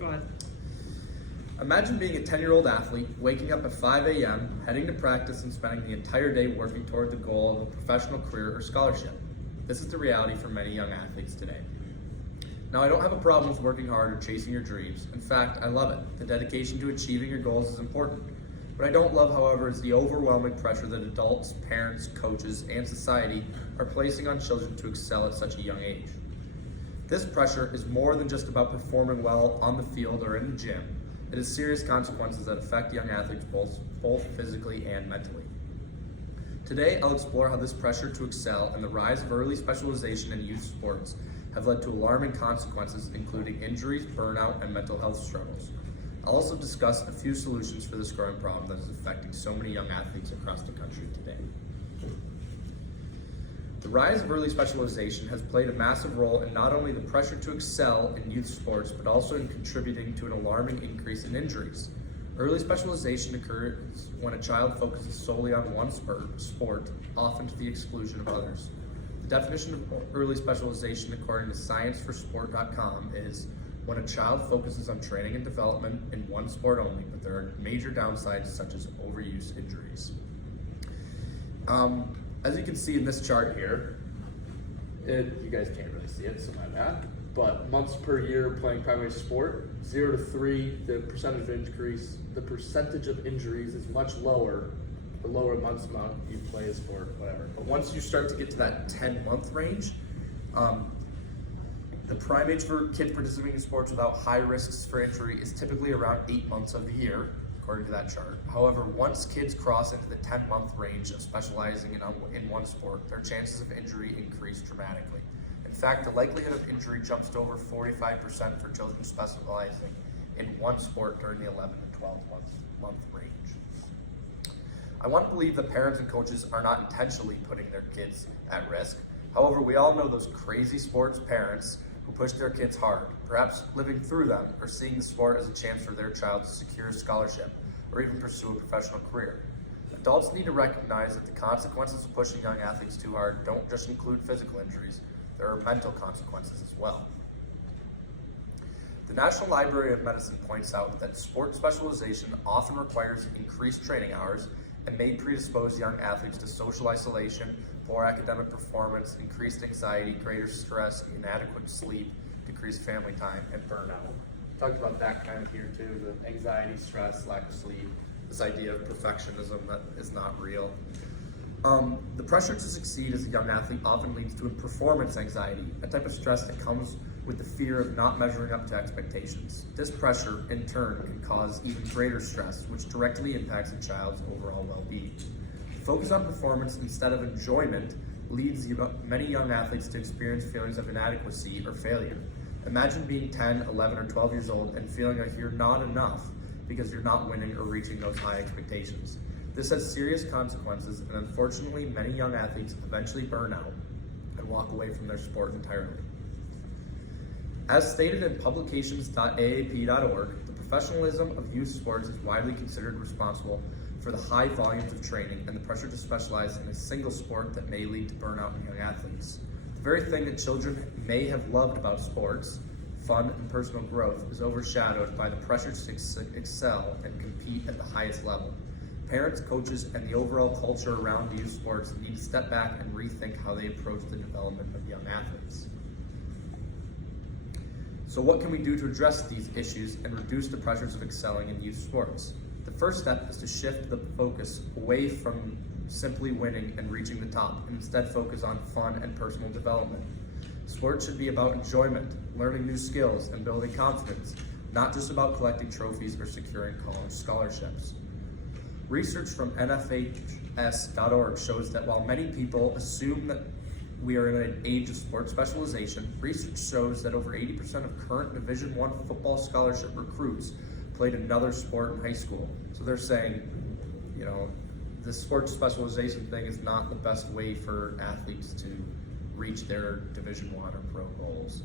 Go ahead. Imagine being a 10-year-old athlete, waking up at 5 a.m., heading to practice and spending the entire day working toward the goal of a professional career or scholarship. This is the reality for many young athletes today. Now, I don't have a problem with working hard or chasing your dreams. In fact, I love it. The dedication to achieving your goals is important. What I don't love, however, is the overwhelming pressure that adults, parents, coaches, and society are placing on children to excel at such a young age. This pressure is more than just about performing well on the field or in the gym. It has serious consequences that affect young athletes both physically and mentally. Today, I'll explore how this pressure to excel and the rise of early specialization in youth sports have led to alarming consequences, including injuries, burnout, and mental health struggles. I'll also discuss a few solutions for this growing problem that is affecting so many young athletes across the country today. The rise of early specialization has played a massive role in not only the pressure to excel in youth sports, but also in contributing to an alarming increase in injuries. Early specialization occurs when a child focuses solely on one sport, often to the exclusion of others. The definition of early specialization, according to scienceforsport.com, is when a child focuses on training and development in one sport only, but there are major downsides such as overuse injuries. As you can see in this chart here, You guys can't really see it, so my bad. But months per year playing primary sport, 0 to 3, the percentage of injuries is much lower the lower months amount you play a sport, whatever. but once you start to get to that 10-month range, the prime age for kids participating in sports without high risks for injury is typically around 8 months of the year, according to that chart. However, once kids cross into the 10-month range of specializing in one sport, their chances of injury increase dramatically. In fact, the likelihood of injury jumps to over 45% for children specializing in one sport during the 11 to 12 month range. I want to believe that parents and coaches are not intentionally putting their kids at risk. However, we all know those crazy sports parents who push their kids hard, perhaps living through them or seeing the sport as a chance for their child to secure a scholarship or even pursue a professional career. Adults need to recognize that the consequences of pushing young athletes too hard don't just include physical injuries, there are mental consequences as well. The National Library of Medicine points out that sport specialization often requires increased training hours and may predispose young athletes to social isolation, poor academic performance, increased anxiety, greater stress, inadequate sleep, decreased family time, and burnout. Talked about that kind of here too, the anxiety, stress, lack of sleep. This idea of perfectionism that is not real. The pressure to succeed as a young athlete often leads to a performance anxiety, a type of stress that comes with the fear of not measuring up to expectations. This pressure, in turn, can cause even greater stress, which directly impacts a child's overall well-being. Focus on performance instead of enjoyment leads many young athletes to experience feelings of inadequacy or failure. Imagine being 10, 11, or 12 years old and feeling like you're not enough because you're not winning or reaching those high expectations. This has serious consequences, and unfortunately, many young athletes eventually burn out and walk away from their sport entirely. As stated in publications.aap.org, the professionalism of youth sports is widely considered responsible for the high volumes of training and the pressure to specialize in a single sport that may lead to burnout in young athletes. The very thing that children may have loved about sports, fun and personal growth, is overshadowed by the pressure to excel and compete at the highest level. Parents, coaches, and the overall culture around youth sports need to step back and rethink how they approach the development of young athletes. So what can we do to address these issues and reduce the pressures of excelling in youth sports? The first step is to shift the focus away from simply winning and reaching the top, and instead focus on fun and personal development. Sports should be about enjoyment, learning new skills, and building confidence, not just about collecting trophies or securing college scholarships. Research from NFHS.org shows that while many people assume that we are in an age of sports specialization, research shows that over 80% of current Division I football scholarship recruits played another sport in high school. So they're saying, the sports specialization thing is not the best way for athletes to reach their Division I or pro goals.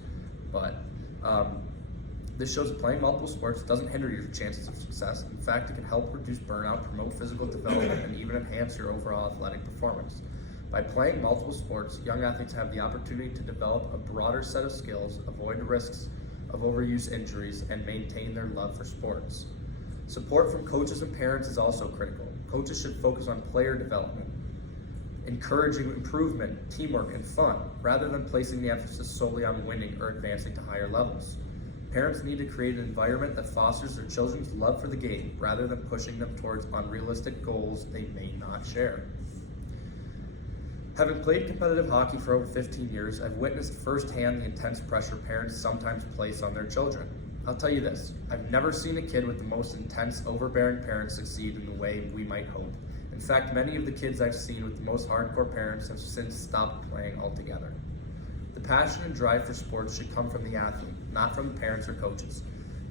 But this shows that playing multiple sports doesn't hinder your chances of success. In fact, it can help reduce burnout, promote physical development, and even enhance your overall athletic performance. By playing multiple sports, young athletes have the opportunity to develop a broader set of skills, avoid the risks of overuse injuries and maintain their love for sports. Support from coaches and parents is also critical. Coaches should focus on player development, encouraging improvement, teamwork, and fun, rather than placing the emphasis solely on winning or advancing to higher levels. Parents need to create an environment that fosters their children's love for the game, rather than pushing them towards unrealistic goals they may not share. Having played competitive hockey for over 15 years, I've witnessed firsthand the intense pressure parents sometimes place on their children. I'll tell you this, I've never seen a kid with the most intense, overbearing parents succeed in the way we might hope. In fact, many of the kids I've seen with the most hardcore parents have since stopped playing altogether. The passion and drive for sports should come from the athlete, not from the parents or coaches.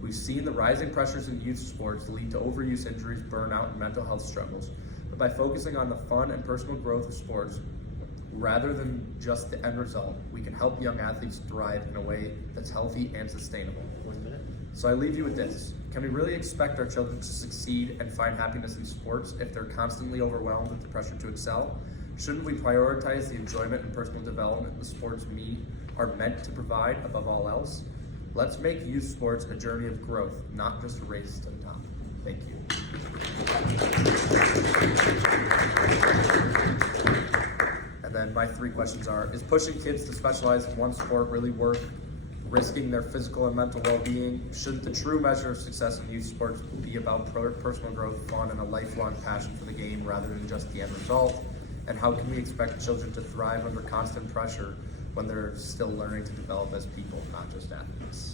We've seen the rising pressures in youth sports lead to overuse injuries, burnout, and mental health struggles. But by focusing on the fun and personal growth of sports, rather than just the end result, we can help young athletes thrive in a way that's healthy and sustainable. 1 minute. So I leave you with this. Can we really expect our children to succeed and find happiness in sports if they're constantly overwhelmed with the pressure to excel? Shouldn't we prioritize the enjoyment and personal development the sports are meant to provide above all else? Let's make youth sports a journey of growth, not just a race to the top. Thank you. And then my 3 questions are, is pushing kids to specialize in one sport really worth risking their physical and mental well-being? Shouldn't the true measure of success in youth sports be about personal growth, fun, and a lifelong passion for the game rather than just the end result? And how can we expect children to thrive under constant pressure when they're still learning to develop as people, not just athletes?